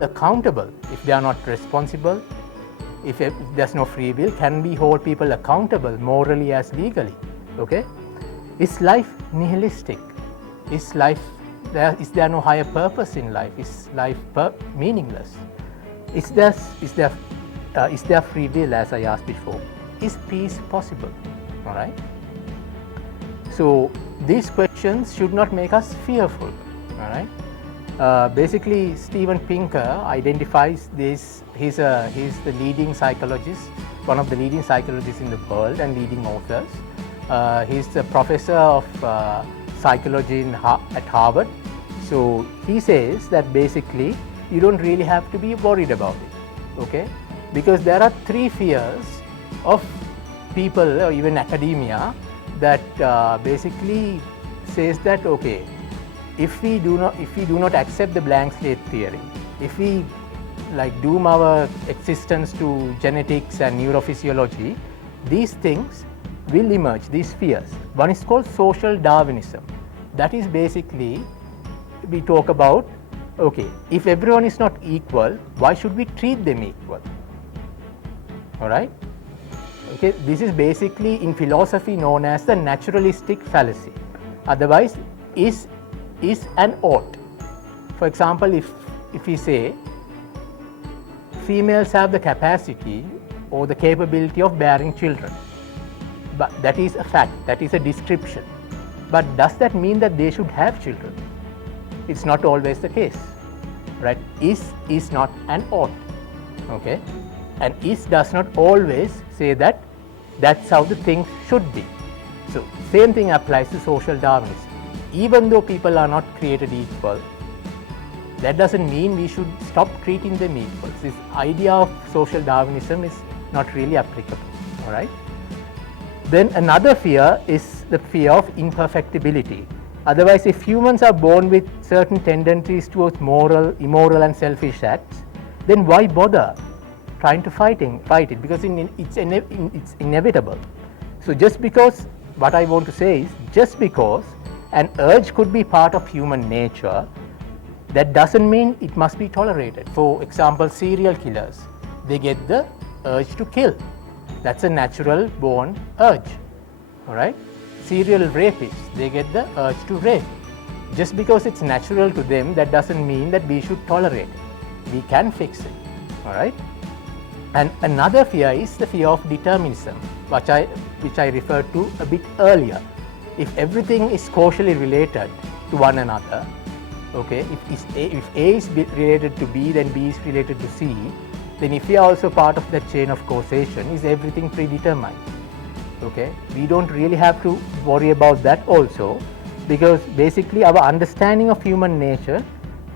accountable if they are not responsible? If there's no free will, can we hold people accountable morally as legally? Okay, is life nihilistic? Is there no higher purpose in life? Is life meaningless? Is there free will, as I asked before? Is peace possible? All right. So these questions should not make us fearful. All right. Basically, Steven Pinker identifies this. He's the leading psychologist, one of the leading psychologists in the world and leading authors. He's the professor of psychology at Harvard. So he says that basically you don't really have to be worried about it, okay? Because there are three fears of people or even academia that basically says that, okay, if we do not accept the blank slate theory, if we doom our existence to genetics and neurophysiology, these things will emerge, these fears. One is called social Darwinism. That is basically, we talk about, okay, if everyone is not equal, why should we treat them equal? All right. Okay, this is basically in philosophy known as the naturalistic fallacy. Otherwise, is and ought. For example, if we say females have the capacity or the capability of bearing children, but that is a fact, that is a description. But does that mean that they should have children? It's not always the case, right? Is not and ought, okay? And is does not always say that that's how the things should be. So same thing applies to social Darwinism. Even though people are not created equal, that doesn't mean we should stop treating them equal. This idea of social Darwinism is not really applicable, all right? Then another fear is the fear of imperfectibility. Otherwise, if humans are born with certain tendencies towards immoral and selfish acts, then why bother trying to fight it? Because it's inevitable. So just because, what I want to say is, just because an urge could be part of human nature, that doesn't mean it must be tolerated. For example, serial killers, they get the urge to kill. That's a natural born urge, all right? Serial rapists, they get the urge to rape. Just because it's natural to them, that doesn't mean that we should tolerate it. We can fix it, all right? And another fear is the fear of determinism, which I referred to a bit earlier. If everything is causally related to one another, okay, if A is related to B, then B is related to C, then if we are also part of that chain of causation, is everything predetermined? Okay, we don't really have to worry about that also, because basically our understanding of human nature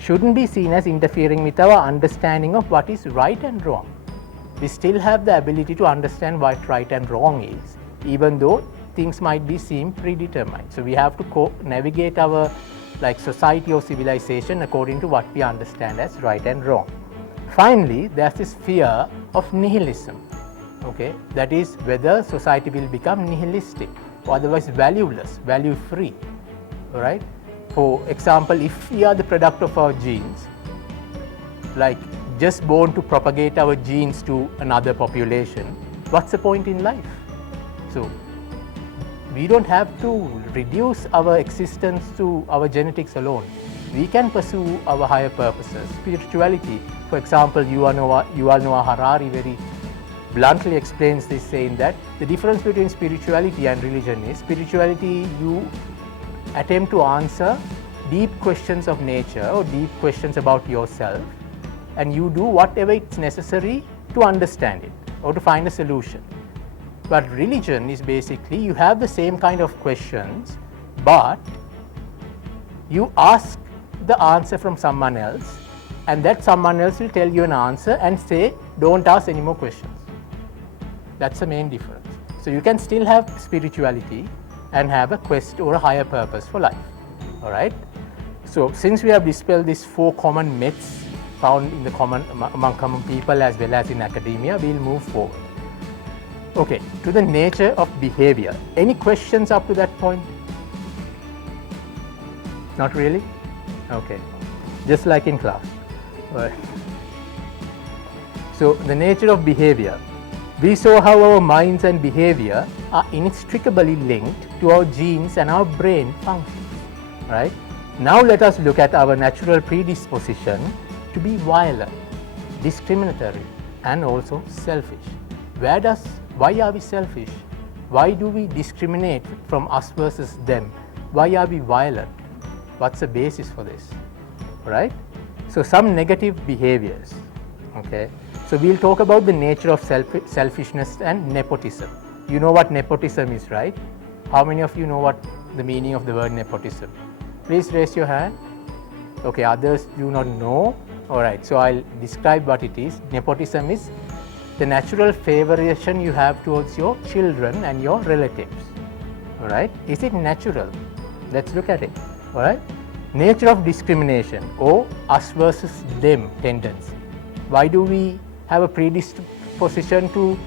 shouldn't be seen as interfering with our understanding of what is right and wrong. We still have the ability to understand what right and wrong is, even though things might be seem predetermined. So we have to navigate our society or civilization according to what we understand as right and wrong. Finally, there's this fear of nihilism. Okay, that is whether society will become nihilistic or otherwise valueless, value-free. All right. For example, if we are the product of our genes, just born to propagate our genes to another population, what's the point in life? So we don't have to reduce our existence to our genetics alone. We can pursue our higher purposes, spirituality. For example, Yuval Noah Harari very bluntly explains this, saying that the difference between spirituality and religion is, spirituality, you attempt to answer deep questions of nature or deep questions about yourself, and you do whatever it's necessary to understand it or to find a solution. But religion is basically, you have the same kind of questions, but you ask the answer from someone else, and that someone else will tell you an answer and say, don't ask any more questions. That's the main difference. So you can still have spirituality and have a quest or a higher purpose for life. All right. So since we have dispelled these 4 common myths found in among common people as well as in academia, we'll move forward. Okay, to the nature of behavior. Any questions up to that point? Not really? Okay, just like in class. All right. So the nature of behavior. We saw how our minds and behavior are inextricably linked to our genes and our brain functions, right? Now let us look at our natural predisposition to be violent, discriminatory, and also selfish. Why are we selfish? Why do we discriminate from us versus them? Why are we violent? What's the basis for this, right? So some negative behaviors, okay? So we'll talk about the nature of selfishness and nepotism. You know what nepotism is, right? How many of you know what the meaning of the word nepotism? Please raise your hand. Okay, others do not know. All right, so I'll describe what it is. Nepotism is the natural favoration you have towards your children and your relatives. All right, is it natural? Let's look at it. All right, nature of discrimination or us versus them tendency. Why do we have a predisposition to,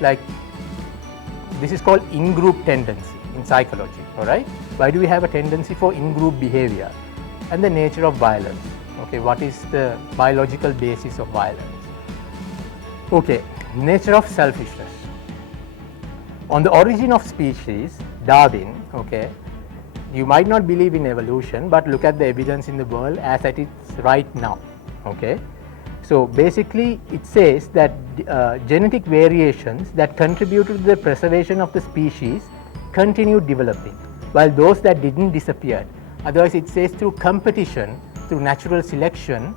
like, this is called in-group tendency in psychology, all right? Why do we have a tendency for in-group behavior? And the nature of violence, okay? What is the biological basis of violence? Okay, nature of selfishness. On the origin of species, Darwin, okay, you might not believe in evolution, but look at the evidence in the world as it is right now, okay? So basically it says that genetic variations that contributed to the preservation of the species continued developing, while those that didn't disappeared. Otherwise it says through competition, through natural selection,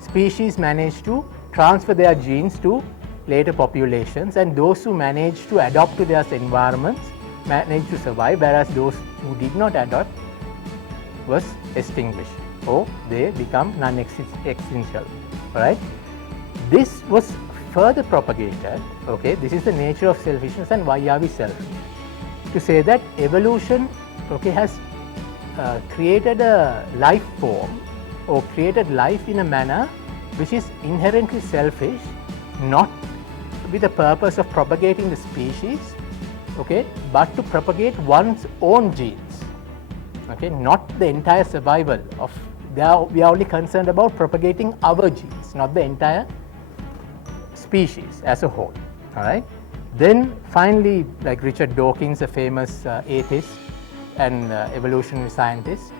species managed to transfer their genes to later populations, and those who managed to adapt to their environments managed to survive, whereas those who did not adapt was extinguished or they become non-existential. Right? This was further propagated, okay, this is the nature of selfishness and why are we selfish, to say that evolution, okay, has created a life form or created life in a manner which is inherently selfish, not with the purpose of propagating the species, okay, but to propagate one's own genes, okay, not the entire survival of. We are only concerned about propagating our genes, not the entire species as a whole. All right. Then finally, like Richard Dawkins, a famous atheist and evolutionary scientist,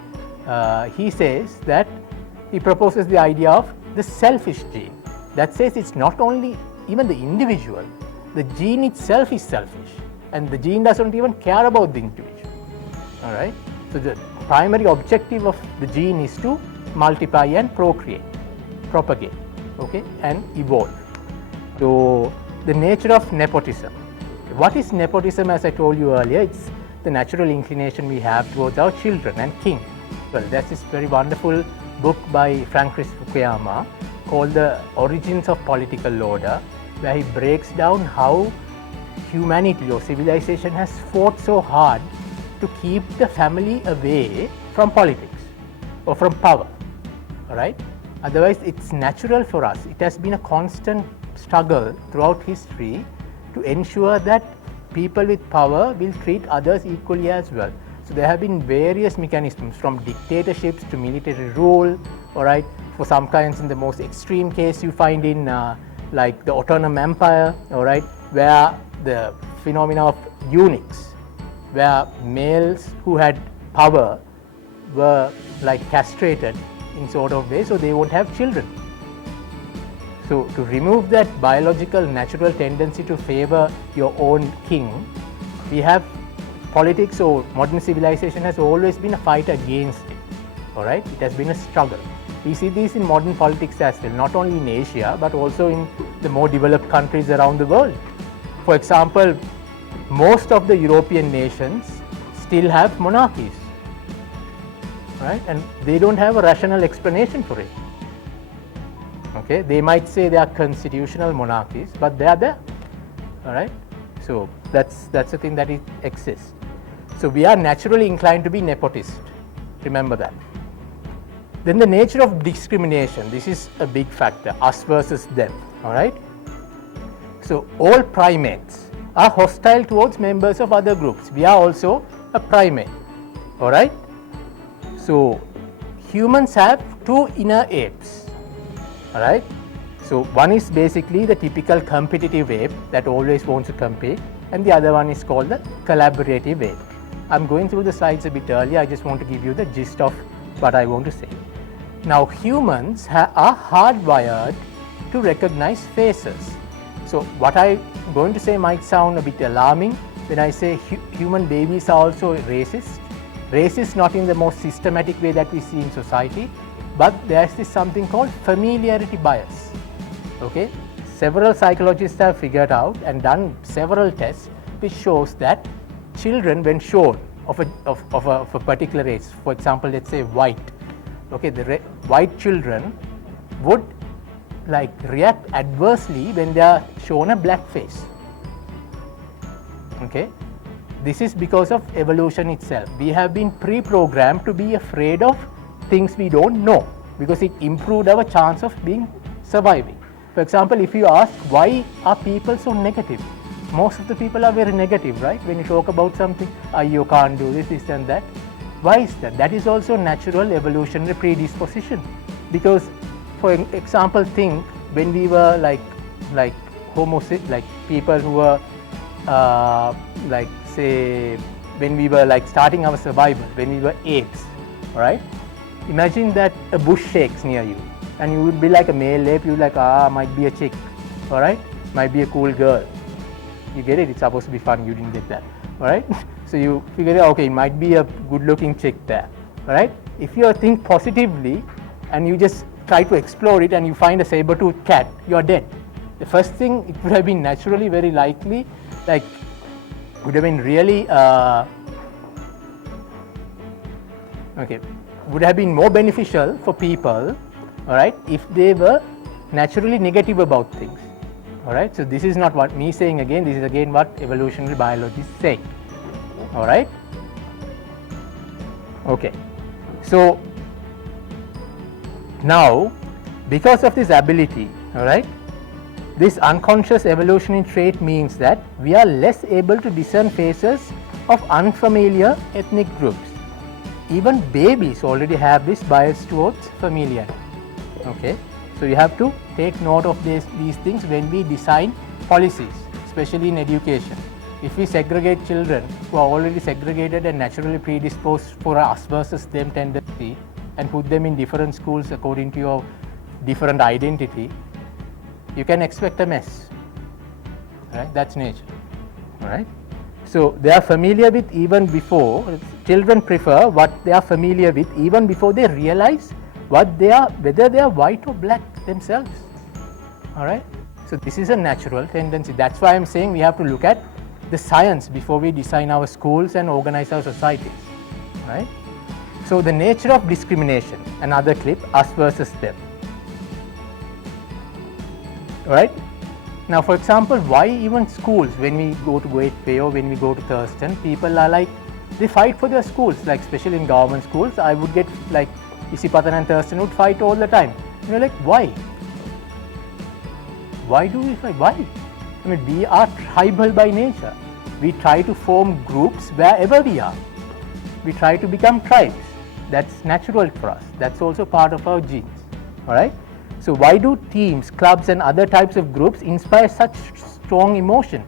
he says that he proposes the idea of the selfish gene. That says it's not only even the individual, the gene itself is selfish, and the gene doesn't even care about the individual. All right. So the primary objective of the gene is to multiply and procreate, propagate, okay, and evolve. So the nature of nepotism. What is nepotism? As I told you earlier, it's the natural inclination we have towards our children and kin. Well, there's this very wonderful book by Francis Fukuyama called The Origins of Political Order, where he breaks down how humanity or civilization has fought so hard to keep the family away from politics or from power, all right? Otherwise, it's natural for us. It has been a constant struggle throughout history to ensure that people with power will treat others equally as well. So there have been various mechanisms from dictatorships to military rule, all right? For some kinds, in the most extreme case, you find in like the Ottoman Empire, all right, where the phenomena of eunuchs, where males who had power were like castrated in sort of way so they won't have children. So to remove that biological natural tendency to favor your own king, we have politics, or modern civilization has always been a fight against it, all right? It has been a struggle. We see this in modern politics as well, not only in Asia but also in the more developed countries around the world. For example, most of the European nations still have monarchies, right? And they don't have a rational explanation for it. Okay, they might say they are constitutional monarchies, but they are there, all right? So that's the thing that it exists. So we are naturally inclined to be nepotist. Remember that. Then the nature of discrimination. This is a big factor, us versus them, all right? So all primates are hostile towards members of other groups. We are also a primate, all right? So humans have two inner apes, all right? So one is basically the typical competitive ape that always wants to compete, and the other one is called the collaborative ape. I'm going through the slides a bit earlier, I just want to give you the gist of what I want to say. Now humans are hardwired to recognize faces. So what I'm going to say might sound a bit alarming when I say human babies are also racist. Racist not in the most systematic way that we see in society, but there's this something called familiarity bias. Okay, several psychologists have figured out and done several tests which shows that children, when shown of a particular race, for example, let's say white, okay, the white children would like react adversely when they are shown a black face. Okay, this is because of evolution itself. We have been pre-programmed to be afraid of things we don't know because it improved our chance of surviving. For example, if you ask why are people so negative, most of the people are very negative, right? When you talk about something, you can't do this and that. Why is that? That is also natural evolutionary predisposition. Because, for example, think when we were like people who were like say when we were like starting our survival, when we were apes, right? Imagine that a bush shakes near you, and you would be like a male ape. You like might be a chick, all right? Might be a cool girl. You get it? It's supposed to be fun. You didn't get that, all right? So you figure out, okay, it might be a good-looking chick there, all right? If you think positively and you just try to explore it and you find a saber-toothed cat, you are dead. The first thing, it would have been naturally very likely, like, would have been really, would have been more beneficial for people, all right, if they were naturally negative about things, all right. So this is not what me saying again, this is again what evolutionary biologists say, all right. Okay, so now because of this ability, all right, this unconscious evolutionary trait means that we are less able to discern faces of unfamiliar ethnic groups. Even babies already have this bias towards familiarity. Okay, so you have to take note of these things when we design policies, especially in education. If we segregate children who are already segregated and naturally predisposed for us versus them tendency and put them in different schools according to your different identity, you can expect a mess, right? That's nature, all right? So they are familiar with even before, children prefer what they are familiar with even before they realize what they are, whether they are white or black themselves, all right? So this is a natural tendency. That's why I'm saying we have to look at the science before we design our schools and organize our societies, right? So the nature of discrimination, another clip, us versus them. Right? Now, for example, why even schools, when we go to Gateway or when we go to Thurston, people are like, they fight for their schools, like especially in government schools, I would get like, Isipathan and Thurston would fight all the time. You're like, why? Why do we fight? Why? I mean, we are tribal by nature. We try to form groups wherever we are. We try to become tribes. That's natural for us. That's also part of our genes, all right? So why do teams, clubs and other types of groups inspire such strong emotion?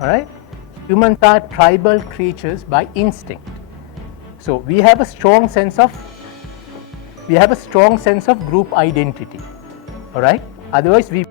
All right? Humans are tribal creatures by instinct. So we have a strong sense of group identity. All right? Otherwise we